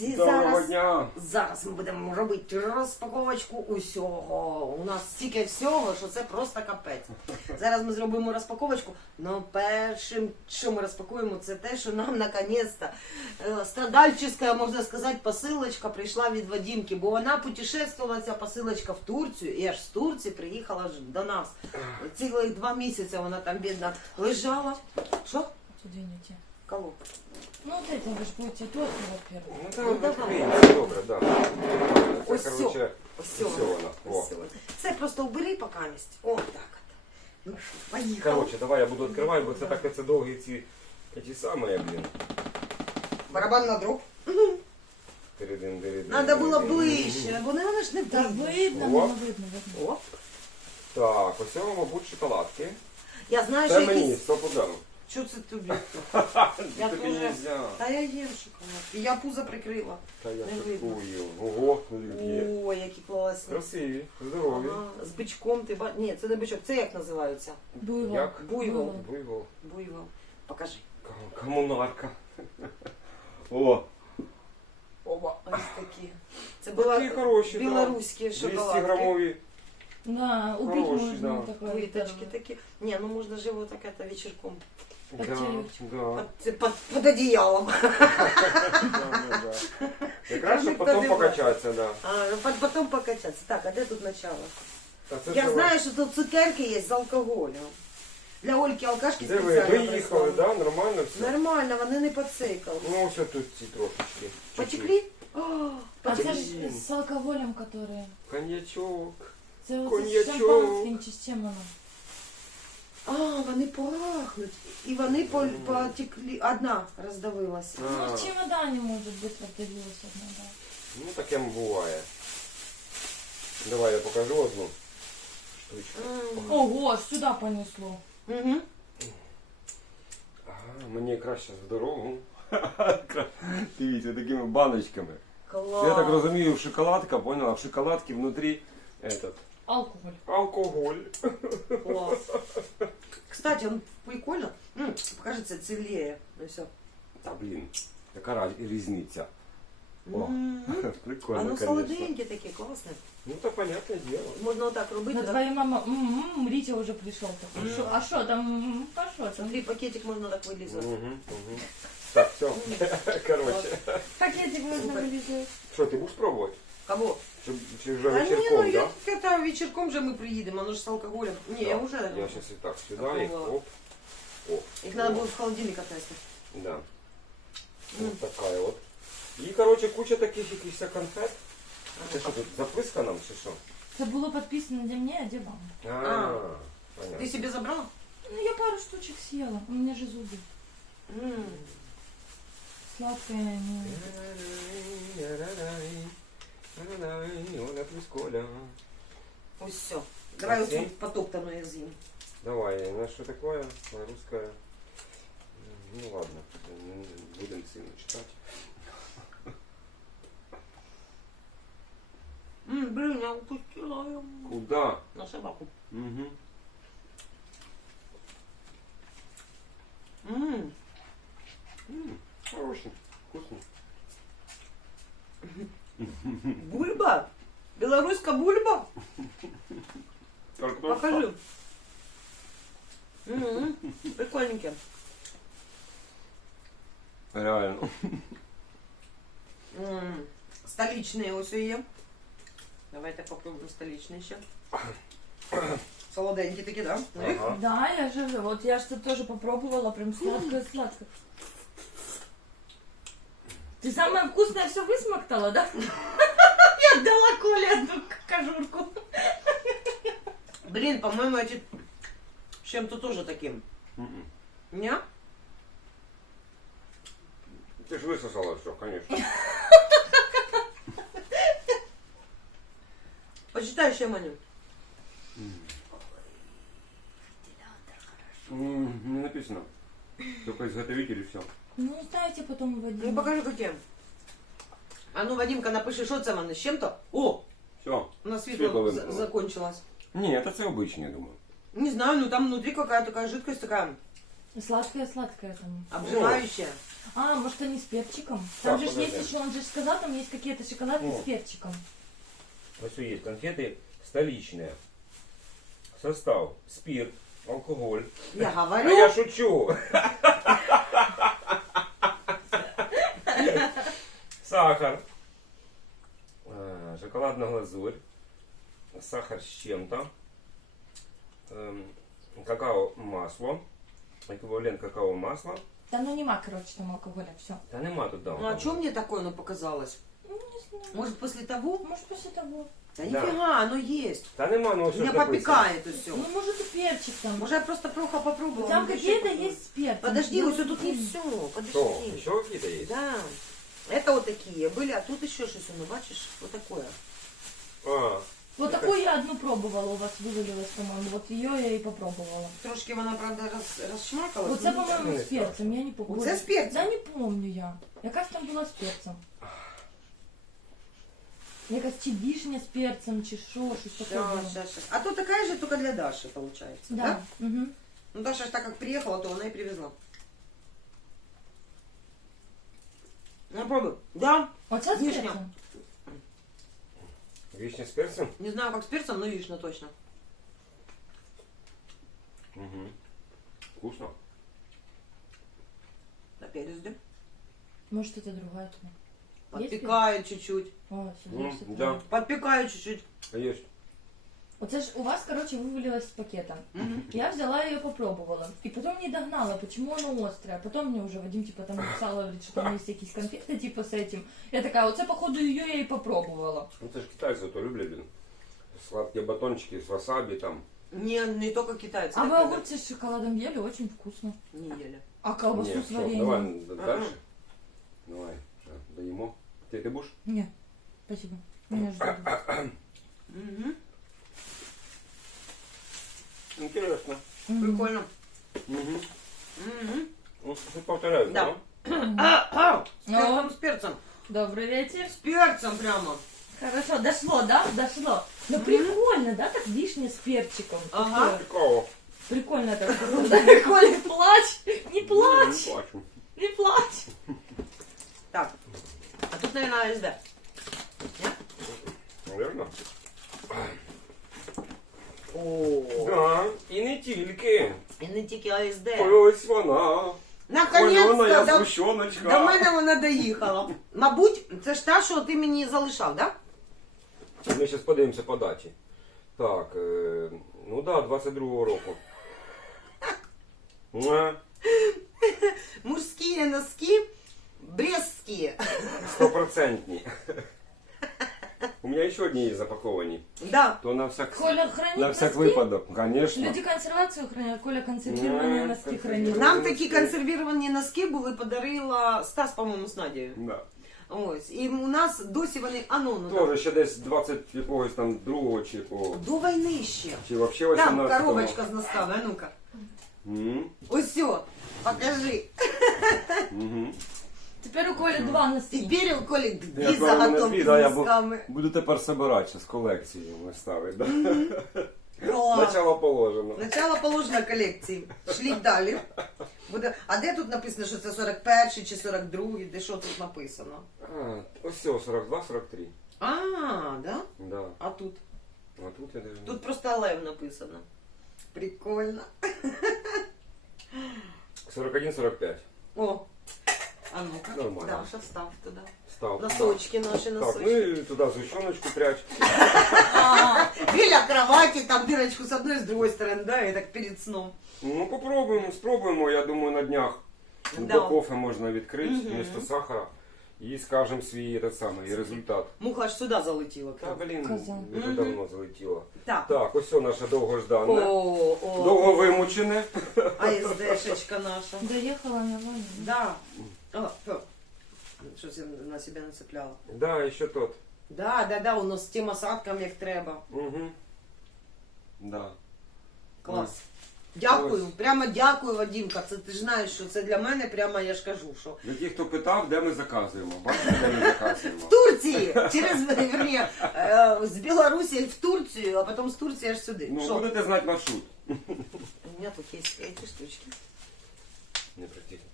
І Доброго зараз, дня! зараз ми будемо робити розпаковочку усього. У нас стільки всього, що це просто капець. Зараз ми зробимо розпаковочку. але першим, що ми розпакуємо, це те, що нам наконець-то е, страдальческая, можна сказати, посилочка прийшла від Вадімки, бо вона путешествувала ця посилочка в Турцію, і аж з Турції приїхала ж до нас. Цілих два місяці вона там бідна лежала. Що? Двинете. Кого? Ну вот это вы же будете тут, во-первых. Ну, та, Ну, ну, давай. відкриємо, добре, да. Це, Ось короче, Ось Ось цього. вона, о. Ось цього. Це просто убери покамість. О, так от. Ну що, поїхали. короче, давай я буду відкривати, бо це так це довгі ці, ті самі, блін. Барабан на дроб. Тиридин, диридин, Надо було диридин. ближче, бо воно ж не Да видно. видно, О. ну, видно, видно. О, Так, ось цього, мабуть, шоколадки. я знаю, Це що мені, якісь... сто пудам. Що це тобі? Я Тобі теж- нельзя. Та я їм шоколадки. Я пузо прикрила. Та я Не видно. шокую. Ого, є. Ой, які класні. Красиві, здорові. Ага, з бичком ти ба... Ні, це не бичок, це як називаються? Буйвол. Як? Буйвол. Буйвол. Буйвол. Покажи. Ком- Комунарка. О, Оба, ось такі. Це була такі хороші, білоруські да. 200 шоколадки. грамові. Да, убить Хороший, можно да. такое. Здоровое. такі. Ні, ну можна же вот так это вечірком. Да, Потерючки. да. Под, це под, под одіялом. Да, да, да. Якраз щоб Ніхто потім не покачатися, да. А, ну, под, потом покачатися. Так, а де тут начало? Та це Я що? знаю, що тут цукерки є з алкоголем. Для Ольки алкашки Де ви спеціально виїхали, прислали. да? Нормально все? Нормально, вони не поцикали. Ну, ось тут ці трошечки. Потекли? О, А це потекли. ж з алкоголем, которые... Коньячок. Це оце з Коньячок. шампанським чи з чим воно? А, вони пахнуть. І вони по, потекли. Одна роздавилася. А. Ну, в чемодані, може бути, обдивилась одна, да. Ну, таке буває. Давай я покажу одну штучку. М. Ого, аж сюди понесло. Мгм. Ага, мені краще в дорогу. Дивіться, такими баночками. Клас. Я так розумію, шоколадка, поняла? В шоколадці внутрі этот, Алкоголь. алкоголь. Клас. Кстати, он прикольно. М, Кажется, целее. Ну все. Та блін, яка раз- різниця. О, М. прикольно, А ну конечно. солоденькі такі, класне. Ну, то понятне дело. Можна отак робити. На так. твоя мама, м-м, Рітя уже прийшов. такой. М. Шо- А що там? м, А що там? Смотри, пакетик можна так вилізати. Угу, угу. Так, все. Короче. Пакетик можна Супер. вилізати. Що, ти будеш пробувати? Кого? Чи, чи вже Та ні, ну вечірком, я да? это вечірком же ми приїдемо, воно ж з алкоголем. Ні, я вже. Я сейчас и так сюда Такого. их, оп. Оп. Їх треба буде в холодильник отнести. Да. М. Вот такая вот. И, короче, куча таких якихось конфет. Це що тут, записка нам чи що? Це було підписано де мені, а де вам. А, А. понятно. Ти собі забрала? Ну, я пару штучек съела. У меня же зубы. М. Сладкое они. Ось все. Давай потоптану я з'їм. Давай, на что такое? На русское. Ну ладно, будем сильно читать. М, Блін, я упустила його Куда? на собаку. Угу. М. Хороший, вкусный. Бульба? Білоруська бульба? Картошка. Покажи. М, Прикольненьке. Реально. М, Столичные ось є. Давайте попробуємо столичные ще. Солоденькі такі, да? Ага. Да, я же, вот я что тоже попробовала, прям сладкое-сладкое. Ты самое вкусное все высмоктала, да? Я отдала Коле одну кожурку. Блин, по-моему, эти с чем-то тоже таким. Мгм. Не? Ты же высосала все, конечно. Почитай ще мені. М, Не написано. Только изготовитель и все. Ну, знаете, потом Ну Вадим. покажи каким. А ну, Вадимка, напиши, що це в мене з чим-то. О, Все. у нас Світло світло вимкнуло. за- закончилось. Не, это все обычно, я думаю. Не знаю, ну там внутри какая-то такая жидкость такая Сладкое-сладкое там. обжигающая. А, может они с перчиком? Там Так, же ж есть подожди. еще, он же сказал, там есть какие-то шоколадки Ну. с перчиком. Ось є конфети столичные. Состав. Спирт, алкоголь. Я А говорю, я шучу. Сахар. Шоколадная глазурь. Сахар с чем-то. Эм, Какао масло. Эквивалент какао масла. Да ну нема, короче, там алкоголя, все. Та нема тут да. ну а что мне такое оно показалось? Ну, не знаю. Может после того? Может, после того. Да Да. нифига, оно есть. Та нема, ну що Меня попекает и все. Ну, может, и перчик там. Может я просто плохо попробовала. Там какие-то еще есть с перцем. Подожди, Ну, вот тут не все. Що? Подожди. Ще какие-то есть? Да. Это вот такие были, а тут еще что-то, ну бачишь, вот такое. А, Вот такую я одну пробовала, у вас вывалилась, по-моему. Вот ее я и попробовала. Трошки вона, правда, роз, розшмакалась. Вот это, ну, по-моему, не с перцем, я не помню. Вот это с перцем? Да не помню я. Якась там була з перцем. Якась чи вишня з перцем, чи що, щось таке Щас, було. щас, щас. А то такая же, только для Даши, получается, да? Да. Угу. Ну, Даша ж так как приехала, то она и привезла. Ну, пробуй. Да, Оце з Вишня. перцем. вишня с перцем? не знаю, как с перцем, но вишня точно. Угу. Вкусно. Да, перец, да? Может, это другая туда. Подпекают чуть-чуть. О, Ну, да. Подпекают чуть-чуть. А есть. Оце ж у вас, короче, вывалилось из пакета. Мгм. Я взяла ее попробовала. И потом не догнала, почему оно острое. Потом мне уже Вадим, типа, там написала, говорит, что там есть якісь конфеты, типа, с этим. Я такая, оце, походу, ее я и попробовала. Ну це ж китайці то люблять. блін. Сладкі батончики з васабі там. Не, не только китайцы. А вы так огурцы с шоколадом ели? Очень вкусно. Не ели. А колбасу Ні, с що, вареньем? давай д- Ага. дальше. Давай, що, доїмо. Ти, ти будеш? Не, спасибо. Меня ждут. Мгм. Інтересно. Мгм. Прикольно. Угу. Мгм. Ну, тут повторяюсь, Да. да? А, а, с Ну. перцем, с перцем. Добрый вечер. С перцем прямо. Хорошо, дошло, да? Дошло. Ну прикольно, да, так вишня с перчиком. Ага. Цікаво. Прикольно так. Да, Коля, не плачь, не плачь, Не плачу. не плачь. Так. А тут, наверное, АСД. Не? Наверно. О. Да, і не тільки. І не тільки АСД. Ось вона. Наконець-то Альона, до, я згущеночка. до мене вона доїхала. Мабуть, це ж та, що ти мені залишав, так? Да? Ми зараз подивимося по даті. Так, е, ну да, 22-го року. Муа, Мужські носки, брестські. Стопроцентні. У меня еще одни есть запаковані. Да. То на всяк, Коля хранит на всяк носки? випадок, конечно. Люди консервацию хранят, Коля консервированные Ну, носки консервированные. хранит. Нам носки. такі консервіровані носки були, подарила Стас, по-моєму, з Надією. Да. Ось. І у нас досі вони, а ну, ну там, Тоже ще десь 20 якогось там другого чи якого. до війни ще. Чи вообще Там 18 коробочка з носками, а ну-ка. М, Ось все, покажи. мгм. Теперь у Коли два носки. Тепер у Колі дві Я думаю, заготовки з я бу- носками. Буду тепер собирати з колекції ми ставити. Да? Клас. Начало положено. Начало положено колекції. Шлі далі. Буде... А де тут написано, що це 41 чи 42? Де що тут написано? А, ось всього 42-43. А, да? Да. А тут? А тут я даже... Тут просто лев написано. Прикольно. 41-45. О, а ну-ка. Нормально. Даша, встав туди. Став. Носочки наші Так, ну носочки. і туди згущеночку прячь. А, Біля кровати, там дырочку с одной, с другой стороны, да, и так перед сном. Ну, попробуємо, спробуємо. Я думаю, на днях Да. до кофе можна відкрити Мгм. вместо сахара. І скажемо свій этот самий результат. Муха аж сюди залетіла. Та, блін, Коза. вже Мгм. давно залетіло. Так. Так, ось о наша довгождане. О, о. Довго вимучене. АСДшечка наша. доехала нормально. Да. О, о. Щось я на себе нацепляла. Да, і ще тот. Да, да, да, у нас з тим осадком як треба. Угу. Да. Клас. Ось. Дякую, прямо дякую, Вадімка. Це ти ж знаєш, що це для мене прямо я ж кажу, що Для тих, хто питав, де ми заказуємо. Бачите, де ми заказуємо. в Турції через верні, е, з Білорусі в Турцію, а потім з Турції аж сюди. Ну, Що? будете знати маршрут. У мене тут є ці штучки. Не практично.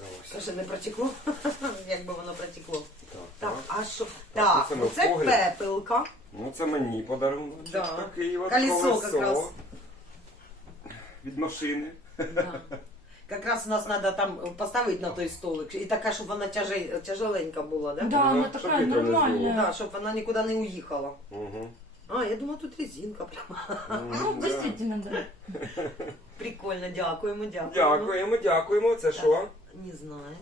Ну, пока оказалося. Каже, не протекло? Як би воно протекло? Так, Так, так. а що? Так, Так, це ми в це погляд. пепелка. Ну це мені подарунок. Да. Такий от Колесо колесо. якраз. Від машини. Да. Как раз у нас треба там поставити на той столик. І така, щоб вона тяже- тяжеленька була, да? Да, Ну, она чтоб такая ветра не нормальная. Да, щоб вона нікуди не уїхала. Угу. А, я думала, тут резинка прямо. Ну, действительно, да. Прикольно, дякуємо, дякуємо. Дякуємо, дякуємо. Це що? Не знаю.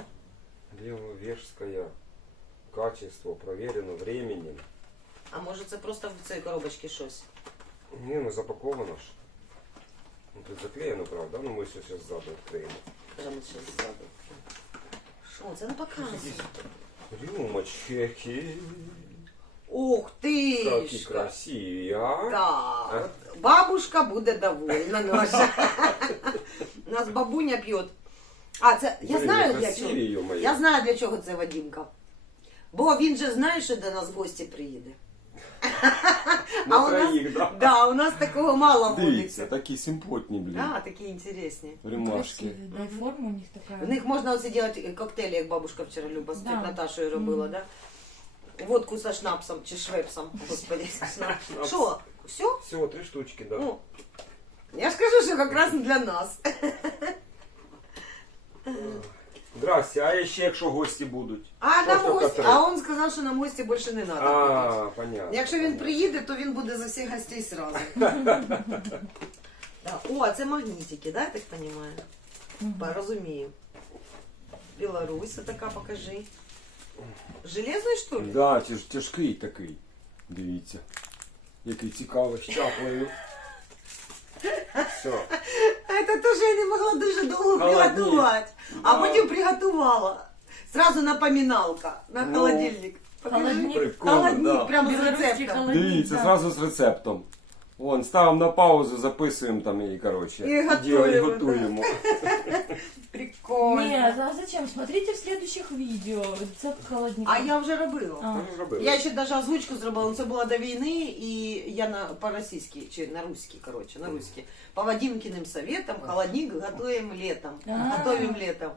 Беловежское качество проверено временем. А може це просто в цій коробочці щось? Ні, ну запаковано ж. Ну, тут заклеєно, правда? Ну ми все зараз ззаду відкриємо. Прямо зараз ззаду. Що, це не показує. Рюмочки. Ух ти! Такі ж. красиві, а? Так, от бабушка буде довольна наша. У нас бабуня п'є. А, це я Блін, знаю ну, для красиві, чого. йо-моє. Я знаю для чого це Вадімка. Бо він же знає, що до нас в гості приїде. На а у нас- троїх, да? Да, у нас такого мало Дивіться, водиться. такі симпотні, блін. Да, такі інтересні. Ремашки. Красивые, Да, и форма у них такая. В них можна оце робити коктейлі, як бабушка вчора Люба з Да. Наташою робила, да? Водку со шнапсом чи швепсом, господи. Шнапс. Що? Все? Всього три штучки, да. Ну, я ж кажу, що якраз для нас. Здрасте, а ще якщо гості будуть? А Що нам ж гості, а він сказав, що нам гості більше не треба. А, понятно. Якщо він понятно. приїде, то він буде за всіх гостей сразу. Да. О, а це магнітики, да, я так розумію? Мгм. Розумію. Білорусь, така покажи. Железний, що ли? Да, тяж, тяжкий такий. Дивіться. Який цікавий, з чаплею. Все. А це теж я не могла дуже довго Холодні. приготувати. А Да. потім приготувала. Сразу напоминалка на Ну, холодильник. Покажи. холодильник. Прикольно, Холодник, да. прямо з Белорусский рецептом. холодильник, Дивіться, да. зразу з рецептом. Вон, ставимо на паузу, записуємо там і, коротше. І готуємо, діло- і да. готуємо. Прикольно. Нет, а зачем? Смотрите в следующих видео. Рецепт холодника. А я вже робила. А. Ми ж робили. Я ще навіть озвучку зробила, це було до війни, і я на по-російськи, чи на русский, короче, на русский. По Вадимкиным советам холодник готовим летом. А. Готовим летом.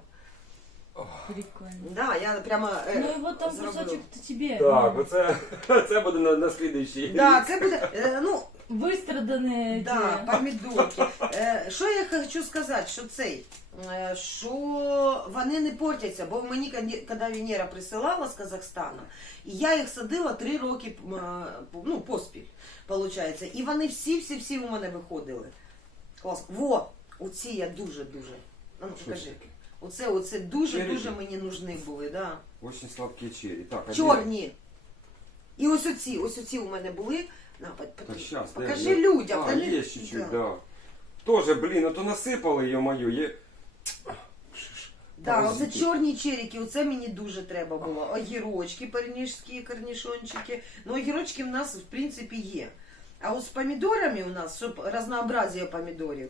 Прикольно. Да, я прямо е, Ну и вот там зробила. кусочек-то тебе. Так, Ну, оце це буде на, на слідуючий. Да, це буде, е, ну, Выстраданные да, эти... помідорки. Е, Що я хочу сказати, що цей, е, що вони не портяться, бо мені, коли- коли Венера присилала з Казахстану, і я їх садила три роки м, е, ну, поспіль, виходить. І вони всі-всі-всі у мене виходили. Клас. Во, оці я дуже-дуже. А ну, Що покажи. це таке? Оце, оце дуже-дуже Черрі? мені нужні були, да. Очень слабкі чері. Так, а де? Чорні. І ось оці, ось оці у мене були. На, по- по- Так, щас, де? покажи Я- людям. А, та не- є чуть-чуть, Да. да. Тоже, блін, а то насипали, йо-моє, є... Да, Паразити. оце чорні черіки, оце мені дуже треба було. Огірочки, парніжські, корнішончики. Ну, огірочки в нас, в принципі, є. А от з помідорами у нас, щоб разнообразие помідорів.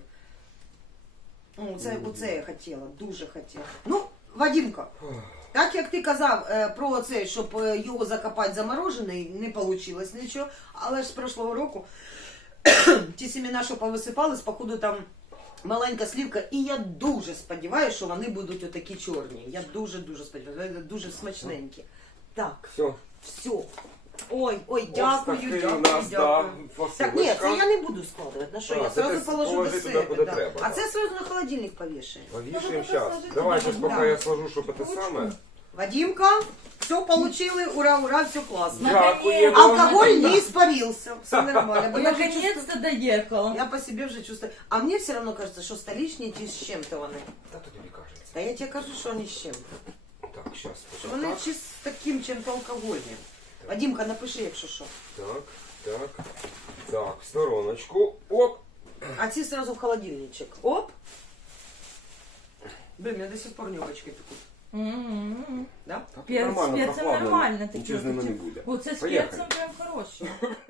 Ну, це, оце я хотіла, дуже хотіла. Ну, Вадимко, так як ти казав е, про це, щоб е, його закопати заморожений, не вийшло нічого. Але ж з прошлого року ті семена, що повисипались, походу там маленька слівка, і я дуже сподіваюся, що вони будуть отакі чорні. Я дуже-дуже сподіваюся, дуже смачненькі. Так, Все. все. Ой, ой, дякую, Ось такий дякую, у нас, дякую. да, Так, ні, це посилочка. я не буду складувати. На що А, я це сразу ти положу положи до туди, себе. куди да. треба, А да. це сразу на холодильник повішаємо. Повішаємо Може, зараз. посадити Давайте, навіть, поки да. я сложу, щоб це Ручку. саме. Вадимка, все получили, ура, ура, все классно. Дякую. Алкоголь Наконец-то. не испарился, все нормально. Бо я, вже чувствую- Наконец-то доехала. я по себе вже чувствую. А мне все равно кажется, що столичні ті з чим-то вони. Та тобі кажеться. Та я тебе кажу, що вони з чим. Так, зараз. Що вони чи з таким чим-то алкогольним. Вадимка, напиши, якщо що. Так, так. Так, в стороночку. Оп. А ці сразу в холодильничек. Оп. Блин, я до сих пор нюхачки пекут. М-м-м. Да? Так, Перец, нормально, перцем прохладно. нормально такі. Нічого з ними не буде. Оце з Поїхали. перцем прям хороші.